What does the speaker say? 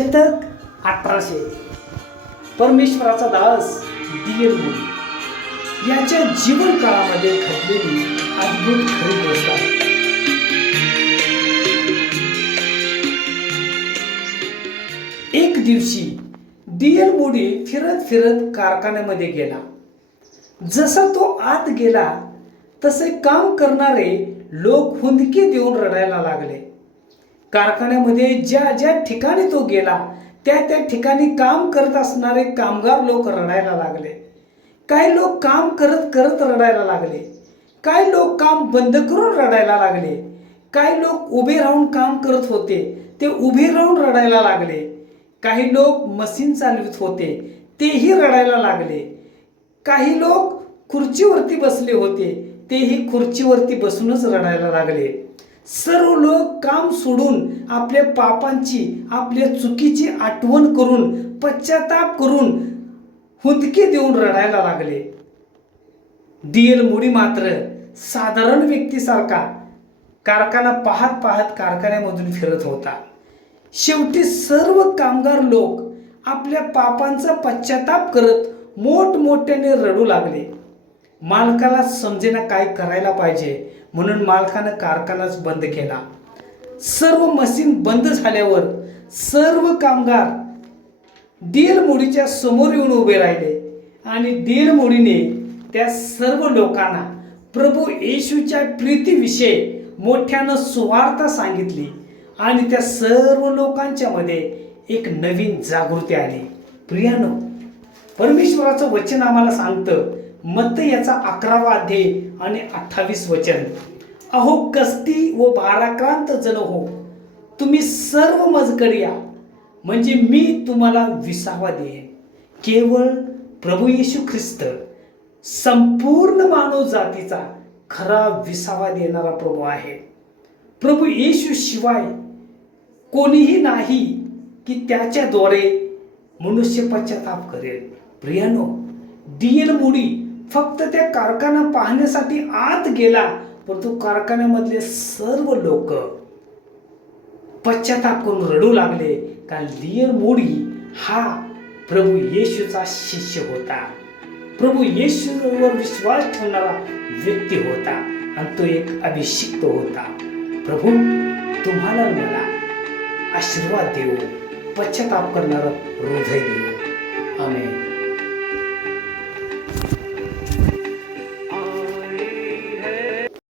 शतक? अठराशे. परमेश्वराचा दास डी एल मोदी याच्या जीवन काळामध्ये घडलेली अद्भुत खरी गोष्ट आहे. एक दिवशी डी एल मोडी फिरत फिरत कारखान्यामध्ये गेला. जसा तो आत गेला तसे काम करणारे लोक हुंदके देऊन रडायला लागले. कारखान्यामध्ये ज्या ज्या ठिकाणी तो गेला त्या त्या ठिकाणी काम करत असणारे कामगार लोक रडायला लागले. काही लोक काम करत करत रडायला लागले. काही लोक काम बंद करून रडायला लागले. काही लोक उभे राहून काम करत होते ते उभे राहून रडायला लागले. काही लोक मशीन चालवित होते तेही रडायला लागले. काही लोक खुर्चीवरती बसले होते तेही खुर्चीवरती बसूनच रडायला लागले. सर्व लोक काम सोडून आपल्या पापांची आपल्या चुकीची आठवण करून पश्चाताप करून हुंदके देऊन रडायला लागले. डीएल मुडी मोडी मात्र साधारण व्यक्तीसारखा कारखाना पाहत पाहत कारखान्यामधून फिरत होता. शेवटी सर्व कामगार लोक आपल्या पापांचा पश्चाताप करत मोठमोठ्याने रडू लागले. मालकाला समजेना काय करायला पाहिजे म्हणून मालकानं कारखानाच बंद केला. सर्व मशीन बंद झाल्यावर सर्व कामगार डील मोडीच्या समोर येऊन उभे राहिले आणि डील मोडीने त्या सर्व लोकांना प्रभू येशूच्या प्रीतीविषयी मोठ्यानं सुवार्ता सांगितली आणि त्या सर्व लोकांच्या मध्ये एक नवीन जागृती आली. प्रियानो परमेश्वराचं वचन आम्हाला सांगतं मत याचा अकरावा अध्याय आणि अठ्ठावीस वचन. अहो कस्ती व भाराक्रांत जण हो. तुम्ही सर्व मजकड या. म्हणजे मी तुम्हाला विसावा देईन. केवळ प्रभू येशू ख्रिस्त संपूर्ण मानव जातीचा खरा विसावा देणारा प्रभू आहे. प्रभू येशू शिवाय कोणीही नाही की त्याच्याद्वारे मनुष्य पश्चाताप करेल. प्रियानो डी एल मुडी फक्त त्या कारखाना पाहण्यासाठी आत गेला परंतु कारखान्यामधले सर्व लोक पश्चाताप करून रडू लागले कारण लियर मोडी हा प्रभू येशूचा शिष्य होता. प्रभू येशूवर विश्वास ठेवणारा व्यक्ती होता आणि तो एक अभिषिक्त होता. प्रभू तुम्हाला मला आशीर्वाद देऊ पश्चाताप करणारं हृदय देऊ. आम्ही